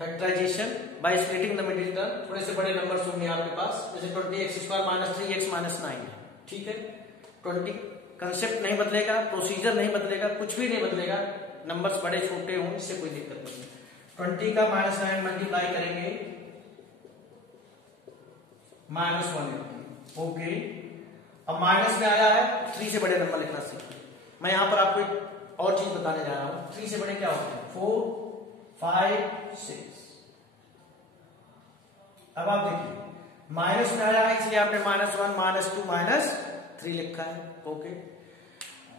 Factorisation by splitting the middle term, थोड़े से बड़े नंबर होंगे आपके पास, जैसे 20x² माइनस 3x माइनस 9 है, ठीक है। 20 कंसेप्ट नहीं बदलेगा, प्रोसीजर नहीं बदलेगा, कुछ भी नहीं बदलेगा, नंबर्स बड़े छोटे हों इससे कोई दिक्कत नहीं है। 20 का माइनस 9 मल्टीप्लाई करेंगे -180, ओके। अब माइनस में आया है, 3 से बड़े नंबर लिखना सीखिए। मैं यहां पर आपको एक और चीज बताने जा रहा हूं, 3 से बड़े क्या होते हैं, 4, 5, 6। अब आप देखिए माइनस में आया है इसलिए आपने -1, -2, -3 लिखा है, ओके।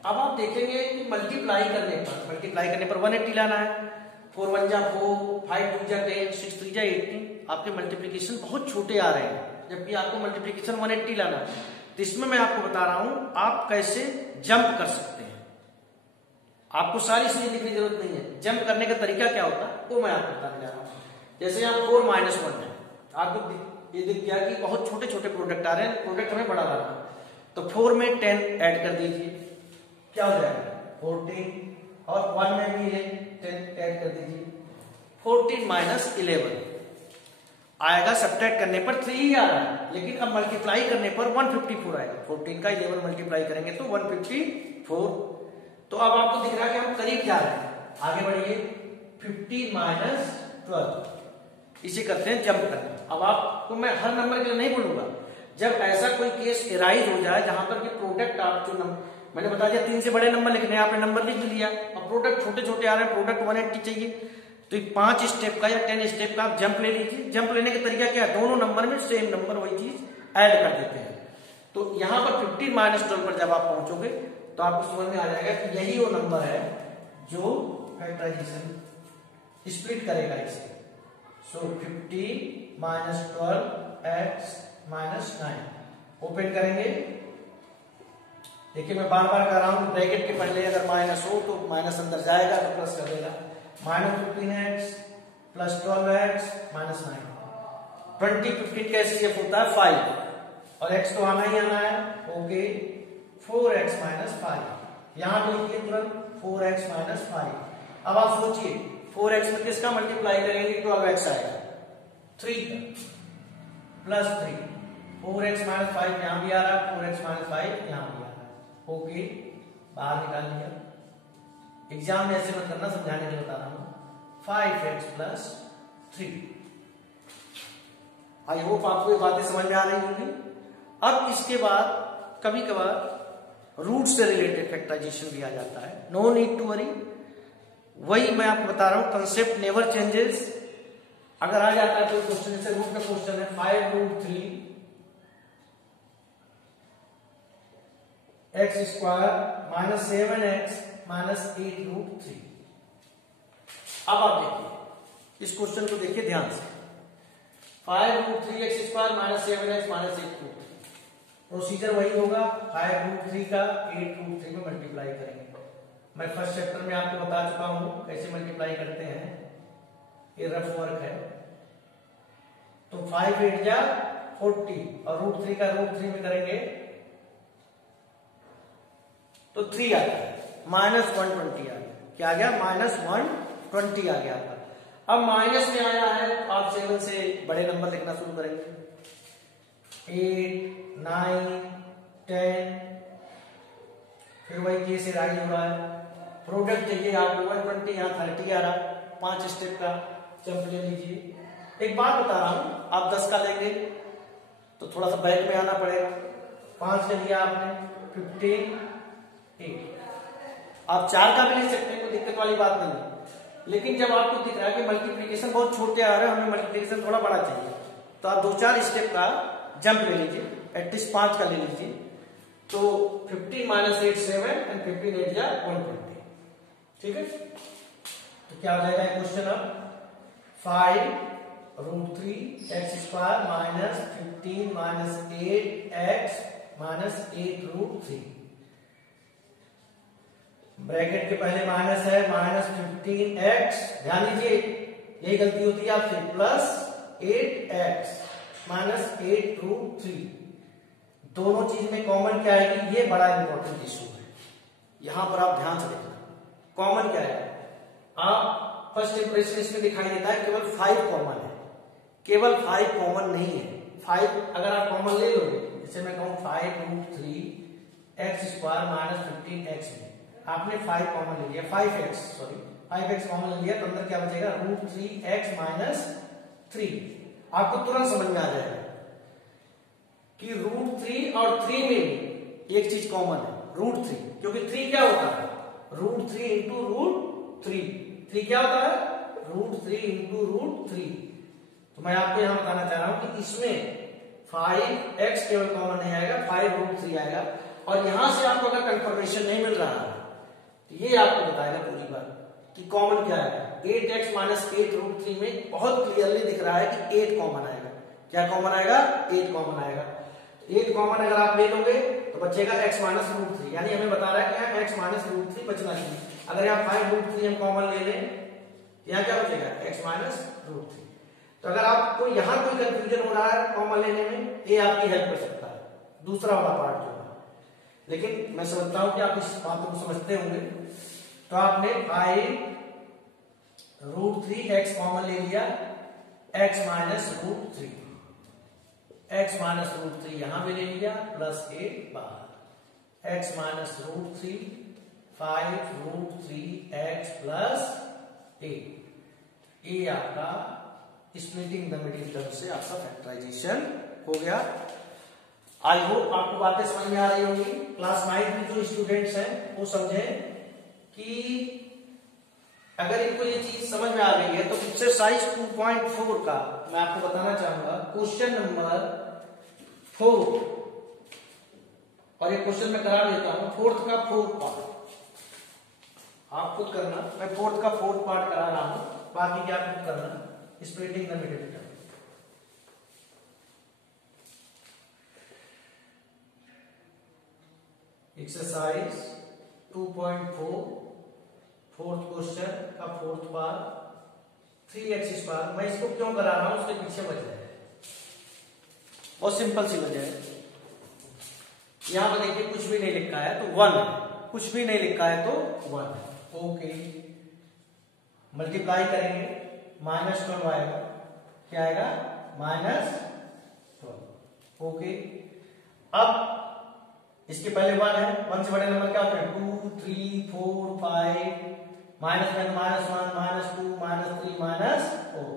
अब आप देखेंगे कि मल्टीप्लाई करने पर 180 लाना है। 4 1 जा 4, 5 2 जा 10, 6 3 जा 18। आपके मल्टीप्लीकेशन बहुत छोटे आ रहे हैं, जबकि आपको मल्टीप्लीकेशन 180 लाना है। तो इसमें मैं आपको बता रहा हूं आप कैसे जंप कर सकते हैं। आपको सारी चीजें लिखने की जरूरत नहीं है, जंप करने का तरीका क्या होता है वो मैं आपको बताने जा रहा हूं। जैसे यहाँ 4 - 1 है, आपको ये दिख गया कि बहुत छोटे छोटे प्रोडक्ट आ रहे हैं, प्रोडक्ट हमें बड़ा लाना है, तो 4 में 10 ऐड कर दीजिए, क्या हो जाएगा 14, और 1 में भी ये 10 ऐड कर दीजिए, 14 - 11 आएगा। सब्ट्रैक्ट करने पर 3 ही आ रहा है, लेकिन अब मल्टीप्लाई करने पर 154 आएगा। 14 का 11 मल्टीप्लाई करेंगे तो 154। तो अब आपको दिख रहा है कि हम करीब जा रहे हैं, आगे बढ़िए। 15 - 12 इसे करते हैं जंप करना। अब आपको मैं हर नंबर के लिए नहीं बोलूंगा, जब ऐसा कोई केस एराइज हो जाए जहां पर कि प्रोडक्ट आप जो मैंने बता दिया 3 से बड़े नंबर लिखने हैं, आपने नंबर लिख लिया, अब प्रोडक्ट छोटे छोटे आ रहे हैं, प्रोडक्ट 180 चाहिए, तो 5 स्टेप का या 10 स्टेप का आप जंप ले लीजिए। जंप लेने का तरीका क्या है, दोनों नंबर में सेम नंबर वही चीज ऐड कर देते हैं। तो यहां पर 15 - 12 पर जब आप पहुंचोगे तो आपको समझ में आ जाएगा कि यही वो नंबर है जो फैक्टराइजेशन स्प्लिट करेगा इसे। सो 15 - 12 x - 9 ओपन करेंगे। देखिए मैं बार बार कर रहा हूं, ब्रैकेट के पहले अगर माइनस हो तो माइनस अंदर जाएगा तो प्लस कर देगा। -15x + 12x - 9। 20 15 का एचसीएफ होता है 5 और x तो आना ही आना है, ओके। 4x - 5 यहां पे लिखिए तुरंत 4x - 5। अब आप सोचिए 4x में किसका मल्टीप्लाई करेंगे, 12x आएगा, 3 का +3, 4x - 5 यहां भी आ रहा है, 4x - 5 यहां भी आ रहा है, ओके। बाहर निकाल लिया। एग्जाम में ऐसे मत करना, समझाने के लिए बता रहा हूं। 5x + 3। आई होप आपको ये बातें समझ में आ रही होंगी। अब इसके बाद कभी कभार रूट से रिलेटेड फैक्टराइजेशन भी आ जाता है, नो नीड टू वरी। वही मैं आपको बता रहा हूं, कंसेप्ट नेवर चेंजेस। अगर आ जाता है तो क्वेश्चन, जैसे रूट का क्वेश्चन है 5√3 x² - 7x - 8√3। अब आप देखिए इस क्वेश्चन को, देखिए ध्यान से। 5√3 x² - 7x - 8√3। प्रोसीजर वही होगा, 5√3 का 8√3 में मल्टीप्लाई करेंगे। मैं फर्स्ट चैप्टर में आपको बता चुका हूं कैसे मल्टीप्लाई करते हैं, ये रफ वर्क है। तो 5 8 जा 40 और √3 का √3 में करेंगे तो 3 आता है, -120 आ गया। क्या आ गया, -120 आ गया आपका। अब माइनस में आया है, आप 7 से बड़े नंबर लिखना शुरू करेंगे, 8 9 10, फिर वही केस राइज हो रहा है। प्रोडक्ट चाहिए आपको 120, यहाँ 30 आ रहा, 5 स्टेप का जंप ले लीजिए। एक बात बता रहा हूं, आप 10 का लेंगे तो थोड़ा सा बैक में आना पड़ेगा। 5 ले लिया आपने, 15 8। आप 4 का भी ले सकते हैं, कोई दिक्कत वाली बात नहीं है। लेकिन जब आपको दिख रहा है कि मल्टीप्लीकेशन बहुत छोटे आ रहे हैं, हमें मल्टीप्लीकेशन थोड़ा बड़ा चाहिए, तो आप 2-4 स्टेप का जंप ले लीजिए, एटलीस्ट 5 का ले लीजिए। तो 15 - 8 7 एंड 15 8 जा 120, ठीक है। तो क्या हो जाएगा क्वेश्चन अब, 5√3 x² - 15 - 8x - 8√3। ब्रैकेट के पहले माइनस है, -15x, ध्यान दीजिए यही गलती होती है आपसे, +8x - 8√3। दोनों चीज में कॉमन क्या है कि ये बड़ा इंपॉर्टेंट इशू है, यहां पर आप ध्यान से देखना। कॉमन क्या है, आप फर्स्ट इंप्रेशन इसमें दिखाई देता है केवल 5 कॉमन है, केवल 5 कॉमन नहीं है। 5 अगर आप कॉमन ले लोगे, जैसे मैं कहूँ 5√3 x स्क्वायर माइनस 15x में, आपने 5 कॉमन ले लिया, 5x कॉमन ले लिया, तो अंदर क्या बचेगा √3x माइनस 3। आपको तुरंत समझ में आ जाएगा कि √3 और 3 में एक चीज कॉमन है, √3, क्योंकि 3 क्या होता है √3 इंटू √3, 3 क्या होता है √3 इंटू √3। तो मैं आपको यहां बताना चाह रहा हूं कि इसमें 5x केवल कॉमन नहीं आएगा, 5√3 आएगा। और यहां से आपको अगर कंफर्मेशन नहीं मिल रहा है तो ये आपको बताएगा पूरी बात कि कॉमन क्या है। 8x माइनस 8√3 में बहुत क्लियरली दिख रहा है कि 8 कॉमन आएगा। क्या कॉमन आएगा 8 कॉमन आएगा। 8 कॉमन अगर आप ले लोगे तो बचेगा x माइनस √3, यानी हमें बता रहा है कि यहाँ x माइनस √3 बचना चाहिए। अगर यहाँ 5√3 हम कॉमन ले लें, यहाँ क्या बचेगा x माइनस √3। तो अगर आपको यहाँ कोई कंफ्यूजन हो रहा है कॉमन लेने में, ये आपकी हेल्प कर सकता है, दूसरा वाला पार्ट जो है। लेकिन मैं समझता हूं कि आप इस बात को समझते होंगे। तो आपने 5√3x कॉमन ले लिया, x माइनस √3, x माइनस √3 यहां भी ले लिया, प्लस 8 बाहर, x माइनस √3 5√3x प्लस 8। ये आपका स्प्लिटिंग द मिडिल टर्म से आपका फैक्टराइजेशन हो गया। आई होप आपको बातें समझ में आ रही होंगी। क्लास 9 के जो स्टूडेंट्स हैं वो समझे कि अगर इनको ये चीज समझ में आ गई है तो एक्सरसाइज 2.4 का मैं आपको बताना चाहूंगा क्वेश्चन नंबर 4, और ये क्वेश्चन मैं करा देता हूं 4th का 4th पार्ट, आप खुद करना। मैं 4th का 4th पार्ट करा रहा हूं, बाकी क्या खुद करना। Splitting the middle term, exercise 2.4 4th question का 4th पार्ट 3x स्क्वायर। मैं इसको क्यों करा रहा हूं उसके पीछे वजह है, बहुत सिंपल सी वजह है। यहां पर देखिए कुछ भी नहीं लिखा है तो 1 है, कुछ भी नहीं लिखा है तो 1 है। ओके, मल्टीप्लाई करेंगे, -12 आएगा, क्या आएगा -12। ओके, अब इसके पहले 1 है, 1 से बड़े नंबर क्या होते हैं 2 3 4 5, -1 -1 -2 -3 -4।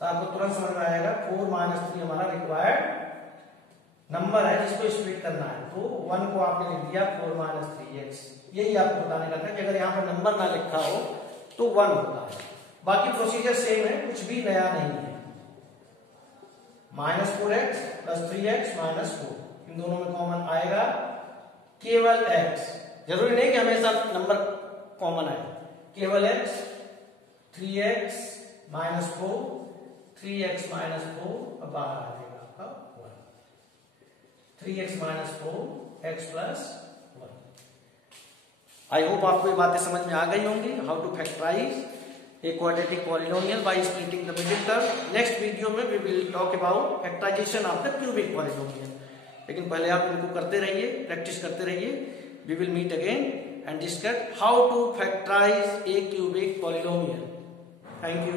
तो आपको तुरंत समझ में आएगा 4 -3 हमारा रिक्वायर्ड नंबर है जिसको स्प्लिट करना है। तो 1 को आपने लिख दिया 4 -3x। यही आपको बताने का था कि अगर यहाँ पर नंबर ना लिखा हो तो 1 होता है। बाकी प्रोसीजर सेम है, कुछ भी नया नहीं है। -4x प्लस 3x -4, इन दोनों में कॉमन आएगा केवल x। जरूरी नहीं कि हमेशा नंबर कॉमन आए, केवल x। 3x -4, 3x -4 अब बाहर आ जाएगा आपका 1, 3x -4 x plus 1। I hope आपको ये बातें समझ में आ गई होंगी, how to factorise a quadratic polynomial by splitting the middle term। Next video में we will talk about factorization of the cubic polynomial। लेकिन पहले आप इनको करते रहिए, प्रैक्टिस करते रहिए। We will meet again and discuss how to factorize a cubic polynomial। Thank you।